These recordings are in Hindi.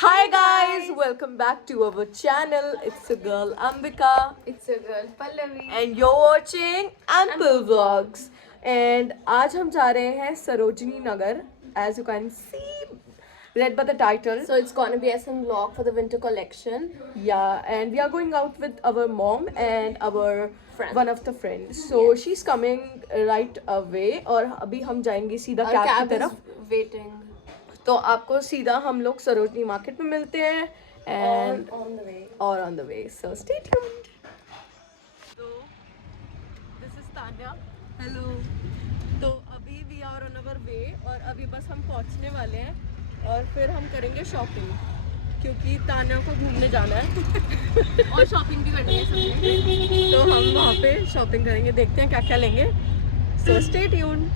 Hi guys, welcome back to our channel. It's your girl Ambika It's your girl Pallavi. and you're watching Ample Vlogs. And आज हम जा रहे हैं Sarojini Nagar. As you can see, read by the title. So it's gonna be a SM vlog for the winter collection. Yeah, and we are going out with our mom and our Friend. one of the friends. So she's coming right away. और अभी हम जाएंगे सीधा Our कैब की cab तरफ. is waiting. तो आपको सीधा हम लोग सरोजनी मार्केट में मिलते हैं and On the way. or on the way. So stay tuned. So this is Tanya. Hello. तो अभी we are on our way और अभी बस हम पहुंचने वाले हैं और फिर हम करेंगे शॉपिंग क्योंकि तान्या को घूमने जाना है और शॉपिंग भी करनी है सबने. तो हम वहाँ पे शॉपिंग करेंगे, देखते हैं क्या क्या लेंगे. So stay tuned.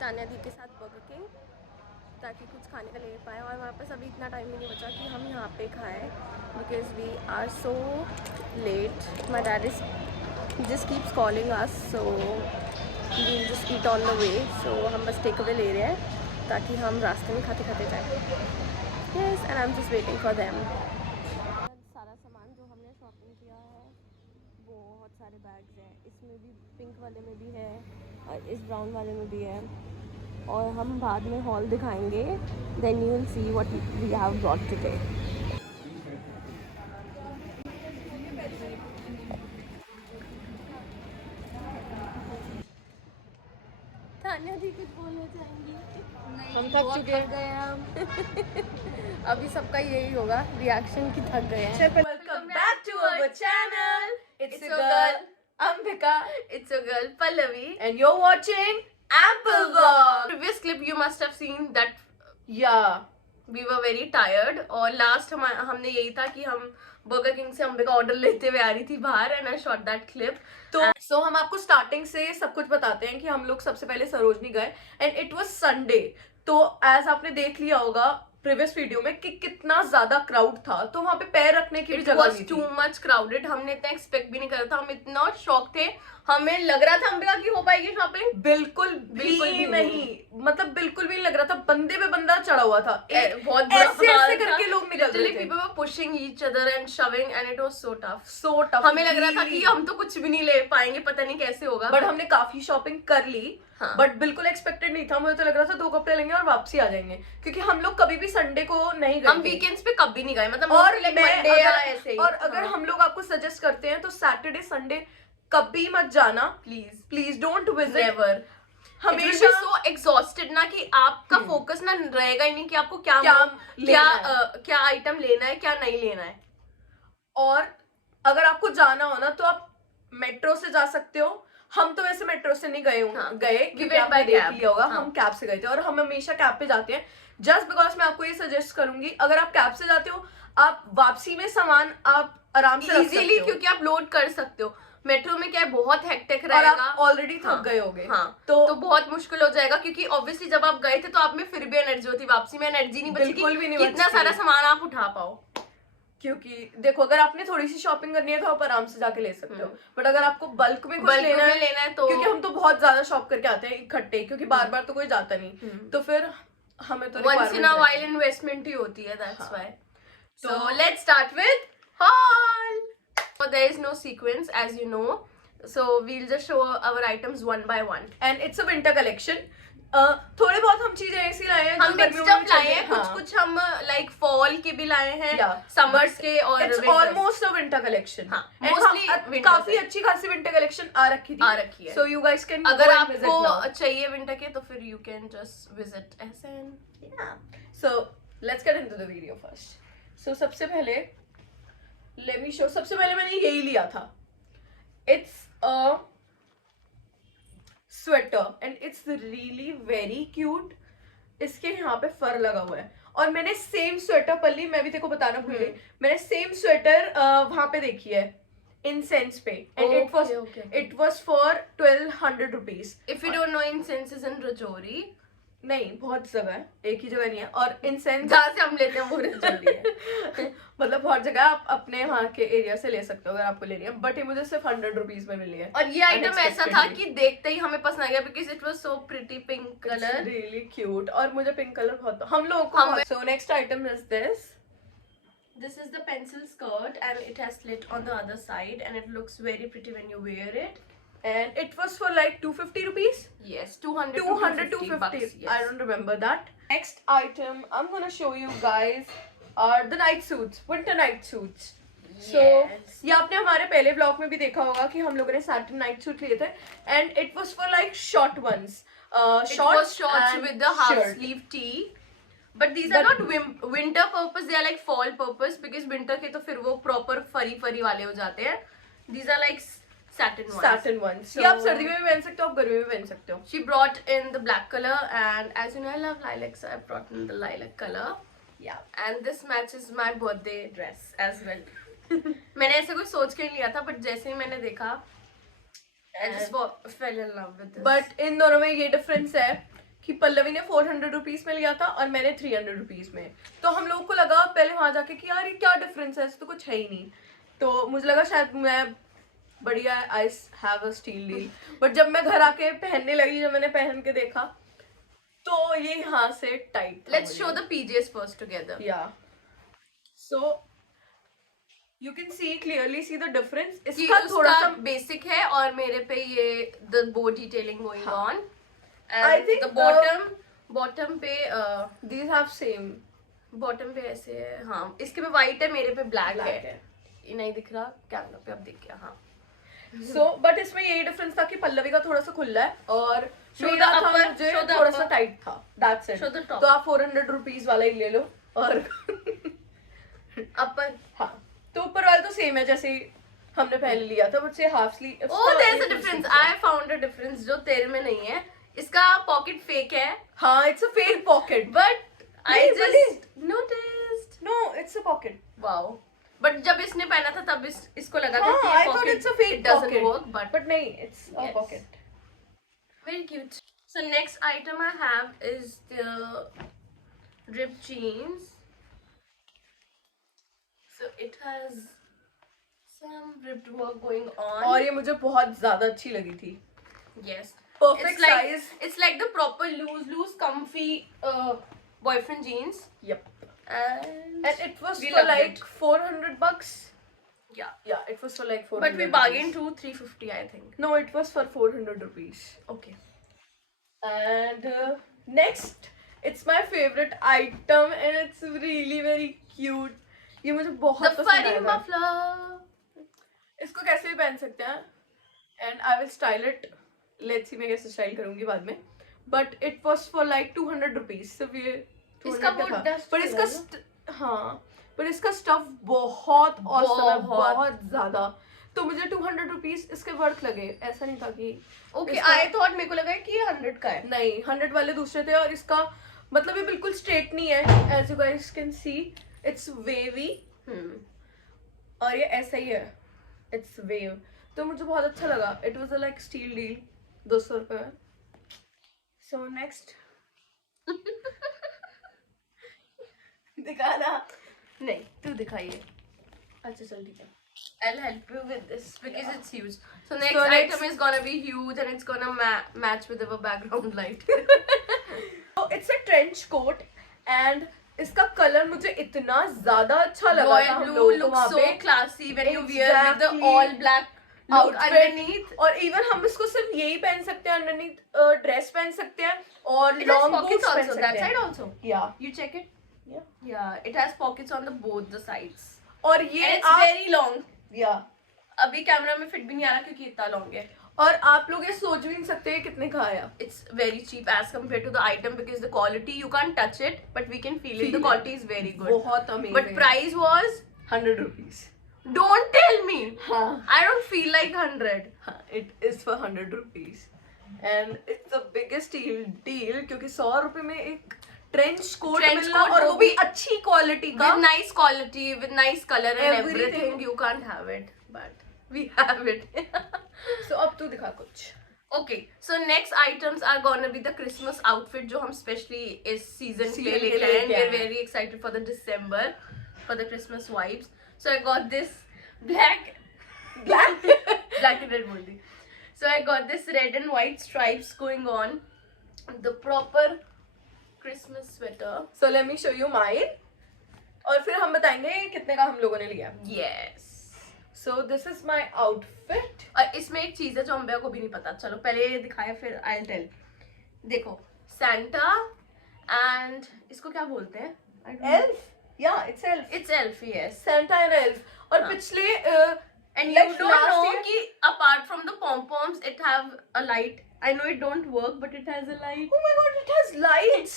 तान्या दी के साथ बर्गर किंग ताकि कुछ खाने का ले पाए और हमारे पास अभी इतना टाइम ही नहीं बचा कि हम यहाँ पे खाएं because we are so late. My dad is just keeps calling us so we just eat on the way. So हम बस टेक अवे ले रहे हैं ताकि हम रास्ते में खाते खाते जाएँ. Yes and I am just waiting for them. सारा सामान जो हमने शॉपिंग किया है बहुत सारे बैग्स हैं. इसमें भी पिंक वाले में भी है और इस ब्राउन वाले में भी है और हम बाद में हॉल दिखाएंगे. Then you will see what we have brought today. Tanya ji कुछ बोलना चाहेंगी? हम थक चुके हैं. गए हम. अभी सबका यही होगा रिएक्शन की थक गए हैं. Welcome back to our channel. It's your girl Ambika It's your girl Pallavi. and you're watching Ample Vlog. Previous clip you must have seen that Yeah. we were very tired और लास्ट हमने यही था कि हम बर्गर किंग से अंबिका ऑर्डर लेते हुए आ रही थी बाहर and I shot that clip. तो हम आपको स्टार्टिंग से सब कुछ बताते हैं कि हम लोग सबसे पहले सरोजनी गए एंड इट वाज संडे. तो एज आपने देख लिया होगा प्रीवियस वीडियो में कि कितना ज्यादा क्राउड था, तो वहाँ पे पैर रखने की भी जगह नहीं टू थी. Much crowded. हमने इतना एक्सपेक्ट भी नहीं करा था. हम इतना शॉक थे. हमें लग रहा था अंबिका की हो पाएगी शॉपिंग. बिल्कुल बिल्कुल भी भी नहीं, मतलब बिल्कुल भी नहीं लग रहा था. बंदे पे बंदा चढ़ा हुआ था. बहुत ऐसे करके लोग निकल रहे थे. people were pushing each other and shoving and it was so tough. So tough. हमें लग रहा था कि हम तो कुछ भी नहीं ले पाएंगे, पता नहीं कैसे होगा. बट हमने काफी शॉपिंग कर ली. हाँ. बट बिल्कुल एक्सपेक्टेड नहीं था. मुझे तो लग रहा था 2 कपड़े लेंगे और वापसी आ जाएंगे क्योंकि हम लोग कभी भी संडे को नहीं गए हम थे. वीकेंड्स पे कभी नहीं गए. मतलब और like मैं Monday या अगर, ऐसे ही. और अगर हम लोग आपको सजेस्ट करते हैं तो सैटरडे संडे कभी मत जाना. Please don't visit. नेवर. हमेशा सो एग्जॉस्टेड ना कि आपका फोकस ना रहेगा ही नहीं कि आपको क्या क्या आइटम लेना है क्या नहीं लेना है. और अगर आपको जाना हो ना तो आप मेट्रो से जा सकते हो. हम तो वैसे मेट्रो से नहीं गए क्योंकि आपने देख लिया होगा. हम कैब से गए थे और हम हमेशा कैब पे जाते हैं. जस्ट बिकॉज मैं आपको ये सजेस्ट करूंगी, अगर आप कैब से जाते हो आप वापसी में सामान आप आराम से इजीली क्योंकि आप लोड कर सकते हो. मेट्रो में क्या है बहुत हेक्टिक और रहेगा. आप ऑलरेडी थक गए होगे. हाँ. तो बहुत मुश्किल हो जाएगा क्योंकि ऑब्वियसली जब आप गए थे तो आप में फिर भी एनर्जी होती. वापसी में एनर्जी नहीं बचेगी. बिल्कुल भी नहीं कितना बचती. सारा सामान आप उठा पाओ. क्योंकि देखो अगर आपने थोड़ी सी शॉपिंग करनी है तो आप आराम से जाके ले सकते हो. बट अगर आपको बल्क में कुछ लेना है तो क्योंकि हम तो बहुत ज्यादा शॉप करके आते हैं इकट्ठे क्योंकि बार बार तो कोई जाता नहीं. तो फिर हमें तो once in a while investment ही होती है. that's why. So let's start with haul. So there is no sequence as you know. So we'll just show our items one by one. and it's a winter collection. थोड़े बहुत हम चीजें ऐसी लाए हैं हम मिक्स्ड अप लाए हैं. कुछ हम लाइक फॉल के भी लाए हैं, समर्स के और it's almost a winter collection. Mostly काफी अच्छी खासी विंटर कलेक्शन आ रखी है. सो यू गाइस कैन, अगर आपको चाहिए विंटर के तो फिर you can just visit SN. So let's get into the video first. So सबसे पहले लेट मी शो. सबसे पहले मैंने यही लिया था. It's sweater and it's really very cute. इसके यहाँ पे फर लगा हुआ है और मैंने सेम स्वेटर, पल्ली मैं भी तेरे को बताना भूल गई, मैंने सेम स्वेटर वहां पे देखी है Incense पे and it was for 1200 rupees. If you don't know, Incense is in Rajouri. नहीं, बहुत जगह है, एक ही जगह नहीं है. और Incense जहाँ से हम लेते हैं वो Rajouri है. मतलब बहुत जगह आप अपने वहाँ के एरिया से ले सकते हो अगर आपको लेनी है, बट ये मुझे सिर्फ 100 रुपीज में मिली है. और ये आइटम ऐसा था कि देखते ही हमें पसंद आ गया because it was so pretty pink color. It's really cute. और मुझे पिंक कलर बहुत, हम लोगों को. So next item is this. This is the pencil skirt and it has slit on the other side and it looks very pretty when you wear it. And it was for like 250 rupees? Yes, 200 250 bucks, yes. I don't remember that. Next item I'm gonna show you guys are the night suits, winter night suits. So Yes. ये आपने हमारे पहले ब्लॉग में भी देखा होगा कि हम लोगों ने satin night suit लिए थे and it was for like short ones. It was shorts and with the half shirt. sleeve tee. But these are not winter purpose, they are like fall purpose because winter के तो फिर वो proper furry वाले हो जाते हैं. These are like satin ones. Satin ones. So- ये आप सर्दी में भी पहन सकते हो, आप गर्मी में भी पहन सकते हो. She brought in the black color and as you know I love lilac, so I brought in the lilac color. Yeah. And this matches my birthday dress as well. मैंने ऐसे कुछ सोच के नहीं लिया था, but जैसे ही मैंने देखा I just fell in love with this. But इन दोनों में ये डिफरेंस है कि पल्लवी ने 400 रुपीज में लिया था और मैंने 300 रुपीज में. तो हम लोगों को लगा पहले वहां जाके कि यार ये क्या डिफरेंस है, ऐसा तो कुछ है ही नहीं. तो मुझे लगा शायद मैं बढ़िया I have a steal deal, but जब मैं घर आके पहनने लगी, जब मैंने पहन के देखा तो ये यहाँ से tight. Let's show the PJs first together. Yeah. So you can see clearly see the difference. कि इसका थोड़ा उसका सा बेसिक है और मेरे पे ये the bow detailing going हाँ. on. And I think the bottom पे these have same bottom पे ऐसे है. हाँ, इसके पे white है, मेरे पे black है. है. ये नहीं दिख रहा कैमरा पे, अब दिख गया. हाँ. So but इसमें यही डिफरेंस था कि पल्लवी का थोड़ा सा खुला है और Show मेरा the था upper, मुझे show the थोड़ा upper. सा टाइट था. That's it. Show the top. तो आप 400 रुपीज वाला ही ले लो और Upper. हाँ, तो ऊपर वाला तो सेम है जैसे हमने पहले लिया था, बट से half sleeve. Oh, there's a difference. I found a difference जो तेरे में नहीं है. इसका पॉकेट फेक है. हाँ, it's a fake pocket. But I नहीं, just noticed. No, it's a pocket. Wow. But जब इसने पहना था तब इसको लगा था हाँ, कि I ये thought pocket it's a fake it doesn't pocket. work, but नहीं, it's a Yes. pocket. very cute. So next item I have is the ripped jeans. So it has some ripped work going on. और ये मुझे बहुत ज्यादा अच्छी लगी थी. Yes. Perfect It's like size. it's like the proper loose, comfy boyfriend jeans. Yep. And And it was we for loved like it. 400 bucks. Yeah. Yeah, it was for like 400. But we bargained to 350, I think. No, it was for 400 rupees. Okay. And next, it's my favorite item and it's really very cute. ये मुझे बहुत The पसंद furry आया था. muffler. इसको कैसे भी पहन सकते हैं. And I will style it. Let's see मैं कैसे स्टाइल करूंगी बाद में. But it was for like 200 rupees. So ये 200 इसका का वो था. dust पर इसका वाला हाँ, पर इसका स्टफ बहुत awesome है, बहुत। बहुत ज्यादा. तो मुझे 200 रुपीज इसके वर्थ लगे. ऐसा नहीं था कि Okay, इसका- I thought मेरे को लगा कि ये 100 का है. नहीं, 100 वाले दूसरे थे और इसका मतलब ये बिल्कुल स्ट्रेट नहीं है. As you guys can see it's wavy और ये ऐसा ही है. It's wave. तो मुझे बहुत अच्छा लगा. It was a like steal deal. 200 रुपए में. सो नेक्स्ट दिखाना. नहीं, तू दिखाइए. अच्छा चल ठीक है. I'll help you with this because it's huge. So next So next- item is gonna be huge and it's gonna match with our background light. तो it's a trench coat and इसका कलर मुझे इतना ज्यादा अच्छा लगा था. Royal हम blue लोगों को looks वहाँ so पे classy when you wear with the Exactly. all black look Outfit. underneath. और इवन हम इसको सिर्फ यही पहन सकते हैं. अंडरनीथ ड्रेस पहन सकते हैं और It has long pockets boots पहन also. सकते That हैं. side also. या You check it. Yeah. Yeah, it has pockets on the both the sides. और And ये it's आप very long. या अभी कैमरा में फिट भी नहीं आ रहा क्योंकि इतना लॉन्ग है. और आप लोग ये सोच भी नहीं सकते हैं कितने का आया. It's very cheap as compared to the item because the quality you can't touch it, but we can feel it. Feel The it. quality is very good. बहुत amazing. But price was 100 rupees. don't tell me. हाँ I don't feel like 100. हाँ, it is for 100 rupees. And it's the biggest deal क्योंकि 100 रुपए में एक ट्रेंच कोट Trench मिलना coat, और वो वो भी भी अच्छी क्वालिटी का. with nice quality, with nice color and Everything. everything. You can't have it, but we have it. So अब तू दिखा कुछ. Okay, so next items are gonna be the Christmas outfit जो हम specially इस season के लिए लेके आए हैं. We're very excited for the December, for the Christmas vibes. So I got this black and red बोल दी. So I got this red and white stripes going on, the proper Christmas sweater. So let me show you mine. और फिर हम बताएंगे कितने का हम लोगों ने लिया. Yes. So this is my outfit. और इसमें एक चीज है जो अम्बिया को भी नहीं पता. चलो पहले ये दिखाया फिर I'll tell. देखो Santa and इसको क्या बोलते हैं? Elf. Yeah, it's elf. It's elf, yes. Santa and elf. और हाँ. पिछले And like you don't last know year- कि apart from the pom-poms, it have a light. I know it don't work, but it has a light. Oh my god, it has lights.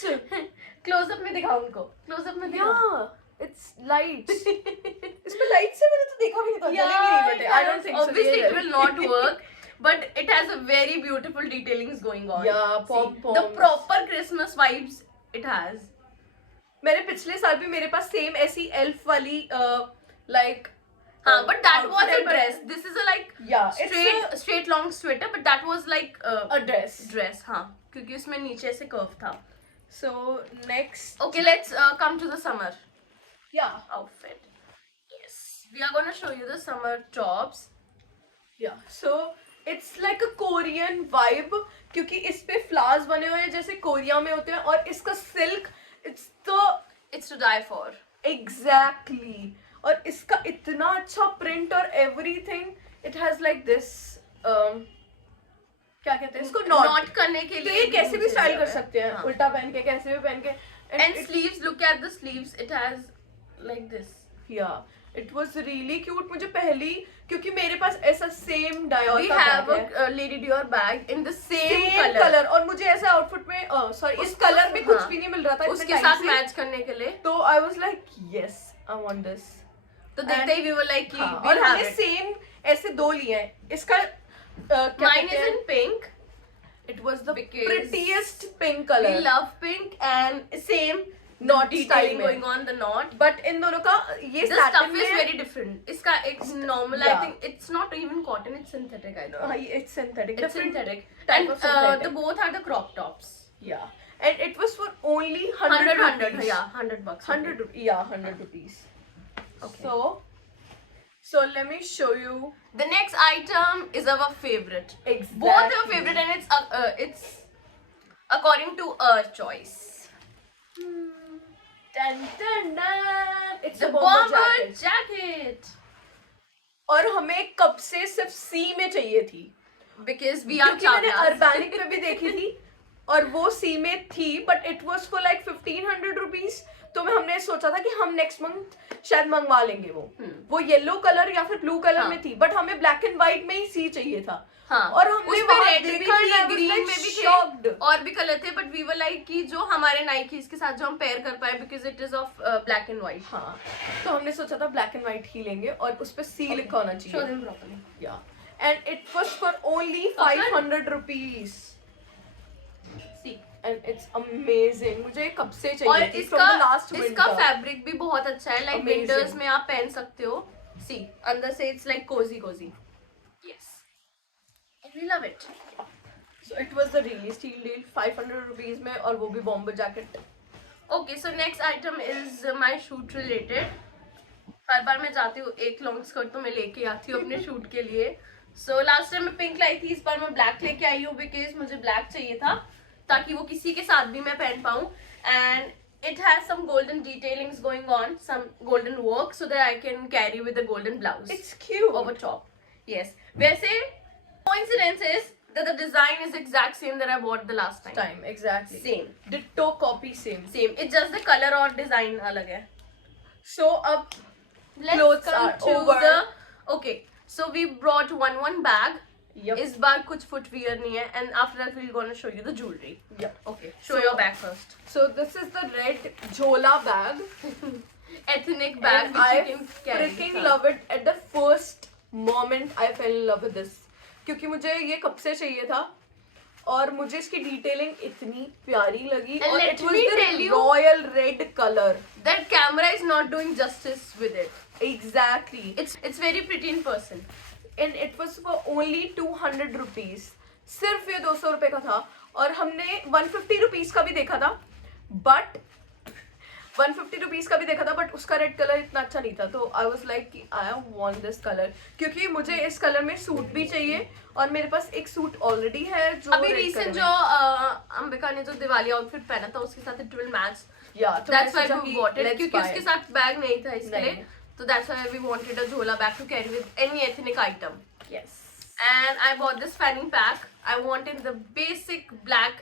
Close up में दिखाओ उनको. Close up में दिखाओ. Yeah, it's lights. इसमें lights है मैंने तो देखा भी नहीं था. जलेंगे नहीं बटे. I don't think so. Obviously, it will not work. But it has a very beautiful detailings going on. Yeah, See, pom-poms. the proper Christmas vibes it has. मैंने पिछले साल भी मेरे पास सेम ऐसी elf वाली like. हाँ, but that was outfit a है, but- dress. This is a like Yeah, it's straight long sweater, but that was like a dress. dress. हाँ, क्योंकि उसमें नीचे से curve था. So next. Okay, let's come to the summer Yeah. outfit. Yes, we are gonna show you the summer tops. Yeah. So it's like a Korean vibe क्योंकि इस पे flowers बने हुए हैं जैसे कोरिया में होते हैं और इसका silk It's to die for. exactly और इसका इतना अच्छा print और everything it has like this क्या कहते हैं इसको Knot करने के तो लिए ये कैसे भी नीचे स्टाइल जो कर है. सकते हैं हाँ. उल्टा पहन के कैसे भी पहन के And sleeves, look at the sleeves. It has like this. yeah it was really cute मुझे पहली क्योंकि मेरे पास ऐसा सेम डायोर We का have bag है. a Lady Dior bag in the same Same color. color और मुझे ऐसे आउटफिट में सॉरी इस उसको- कलर में कुछ हाँ. भी नहीं मिल रहा था इतने उसके time साथ से. मैच करने के लिए. तो I was like yes I want this. तो देखते ही we were like कि हाँ, we'll और have हमने it. सेम ऐसे दो लिए हैं इसका क्या Mine कहते is हैं in pink. it was the because prettiest pink color. We love pink and same Knot detailing style में. going on the knot. but इन दोनों का ये The satin stuff में is very different. इसका it's normal. I Yeah. think it's not even cotton. It's synthetic. I know. हाँ, it's synthetic. It's Different synthetic. type And of synthetic. the both are the crop tops. yeah and it was for only 100 100 rupees. yeah, $100. 100 yeah 100 rupees. Okay. So let me show you The next item is our favorite. exactly Both our favorite, and it's according to our choice. Dun, dun, dun. It's The a bomber bomber jacket. jacket. और हमें कब से सिर्फ सी में चाहिए थी Because we are क्योंकि मैंने chavlas. अर्बैनिक पे भी देखी थी और वो सी में थी but it was for like 1500 rupees. तो हमने सोचा था कि हम नेक्स्ट मंथ शायद मंगवा लेंगे वो येलो कलर या फिर ब्लू कलर हाँ. में थी बट हमें ब्लैक एंड व्हाइट में ही सी चाहिए था. हाँ. और हमने उसमें वहाँ red भी देखा थी, and I was green like में भी थे. shocked. और भी कलर थे, but we were like कि जो हमारे नाइकीज के साथ जो हम पेयर कर पाए because it is of black and white. हाँ तो हमने सोचा था ब्लैक एंड व्हाइट ही लेंगे और उस पे सी लिखा होना Show चाहिए. them properly. Yeah and it was for only 500 rupees. See. And it's amazing. मुझे कब से और चाहिए थी इसका from the last इसका winter. फैब्रिक भी बहुत अच्छा है. Like Amazing. winters में आप पहन सकते हो. See, अंदर से it's like cozy. Yes. And we love it. So it was the really steal deal 500 rupees में और वो भी bomber jacket. Okay, so next item is my shoot related. हर बार मैं जाती हूँ एक लॉन्ग स्कर्ट तो मैं लेके आती हूँ अपने शूट के लिए. So last time मैं पिंक लाई थी, इस बार मैं ब्लैक लेके आई हूँ because मुझे ब्लैक चाहिए था ताकि वो किसी के साथ भी मैं पहन पाऊँ. And it has some golden detailings going on, some golden work so that I can carry with a golden blouse. It's cute. Over top. Yes. वैसे coincidence is that the design is exact same that I bought the last time. Exactly. Same. Ditto copy same. It's just the color और design अलग है. So अब Let's clothes come are to over. Okay, so we brought one bag. Yep. इस बार कुछ footwear नहीं है, and after that we're gonna show you the jewelry. Yep. Okay, show So- your bag first. So this is the red Jola bag. Ethnic bag And which I you can carry. freaking love it. At the first moment I fell in love with this. क्योंकि मुझे ये कब से चाहिए था और मुझे इसकी डिटेलिंग इतनी प्यारी लगी And और let it was me the tell you- royal red color. That camera is not doing justice with it. Exactly. It's very pretty in person. And it was for only 200 rupees. सिर्फ ये 200 रुपए का था और हमने 150 रुपीज का भी देखा था बट 150 रुपीज का भी देखा था बट उसका रेड कलर इतना अच्छा नहीं था तो आई वाज लाइक कि आई वांट दिस कलर क्योंकि मुझे इस कलर में सूट भी चाहिए और मेरे पास एक सूट ऑलरेडी है जो अभी red रिसेंट color जो में। अंबिका ने जो दिवाली आउटफिट पहना था उसके साथ इट विल मैच. या तो That's why मैंने सोचा we कि bought it. let's क्योंकि buy उसके it. साथ बैग नहीं था इसके लिए. नहीं. So that's why we wanted a jhola bag to carry with any ethnic item. Yes. And I bought this fanny pack. I wanted the basic black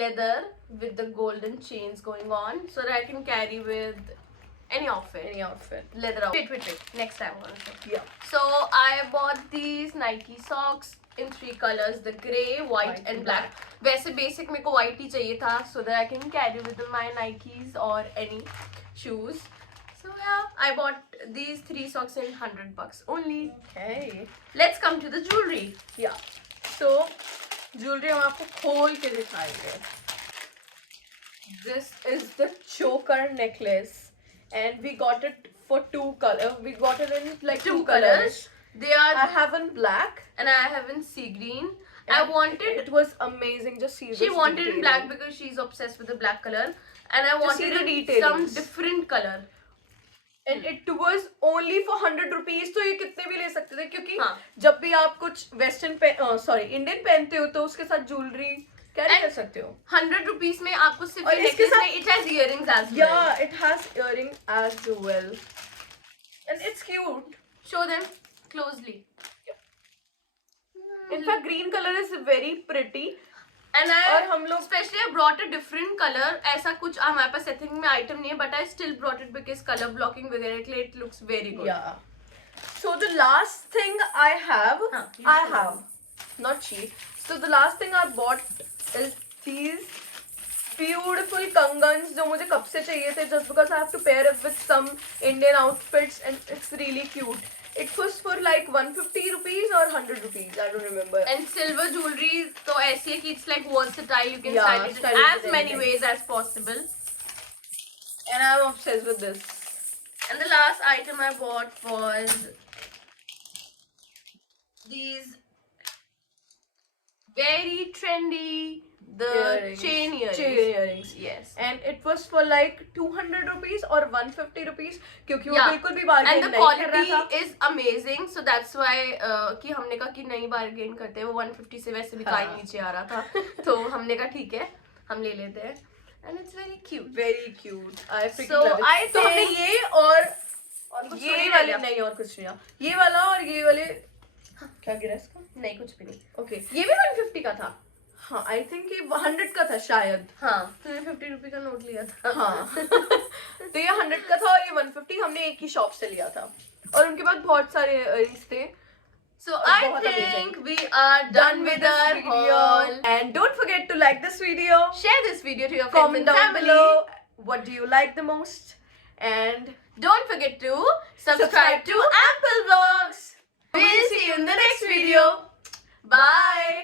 leather with the golden chains going on so that I can carry with any outfit. Any outfit. Leather outfit. Wait. Next time I'm gonna show. Yeah. So I bought these Nike socks in 3 colors, the grey, white and black. वैसे basic मेरे को white ही चाहिए था so that I can carry with my Nikes or any shoes. So yeah, I bought these 3 socks in $100 only. Okay. Let's come to the jewelry. Yeah. So jewelry हम आपको खोल के दिखाएंगे. This is the choker necklace and we got it for 2 colors. We got it in like 2 colors. They are, I have in black. and I have in sea green. I and wanted. It was amazing. Just see. She this wanted in detailing. black because she's obsessed with the black color, and I Just see wanted the in detailings. some different color. And it was only for 100 rupees. तो ये कितने भी ले सकते थे क्योंकि हाँ. जब भी आप कुछ वेस्टर्न इंडियन पहनते हो तो उसके साथ ज्वेलरी कैरी And- कर सकते हो. 100 rupees में आपको सिर्फ और इसके necklace साथ- में it has earrings as well. Yeah, it has earring as well. And it's cute. Show them closely. In fact, green color is very pretty. And I और हम लोग especially I brought a different color. ऐसा कुछ हमारे पास I think में item नहीं है, but I still brought it because color blocking वगैरह के लिए it looks very good. yeah. So the last thing I have, हाँ, I have, not she. So the last thing I bought is these beautiful kangans जो मुझे कब से चाहिए थे just because I have to pair it with some Indian outfits and it's really cute. It was for like 150 rupees or 100 rupees. I don't remember. And silver jewelry तो ऐसी है कि it's like versatile. You can Yeah, style it style in it as with many anything. ways as possible. And I'm obsessed with this. And the last item I bought was these very trendy chain earrings. Chain earrings. Yes. And it was for like 200 rupees or 150 rupees क्योंकि वो Yeah. बिल्कुल भी bargain And the नहीं कर रहा quality था. is amazing, so that's why कि हमने कहा कि नहीं bargain करते हैं, वो 150 से वैसे भी हाँ. काई नीचे आ रहा था, तो हमने कहा ठीक है, हम ले लेते हैं. And it's very cute. Very cute. I freaking So, love it. I तो हमने think- ये और कुछ ये थोड़ी वाले लिया. नहीं और कुछ लिया. ये वाला और ये वाले क्या गिरा इसका? नहीं कुछ भी नहीं. Okay. ये भी 150 का था. हाँ, I think ये 100 का था शायद. हाँ, तूने 50 रुपए का नोट लिया था. हाँ. तो ये 100 का था और ये 150 हमने एक ही शॉप से लिया था. और उनके पास बहुत सारे earrings थे. So I बहुत think amazing. we are done with this our video. haul. And don't forget to like this video. Share this video to your friends Comment and down family. below what do you like the most. And Don't forget to subscribe to Apple Vlogs. We'll see you in the next video. Bye.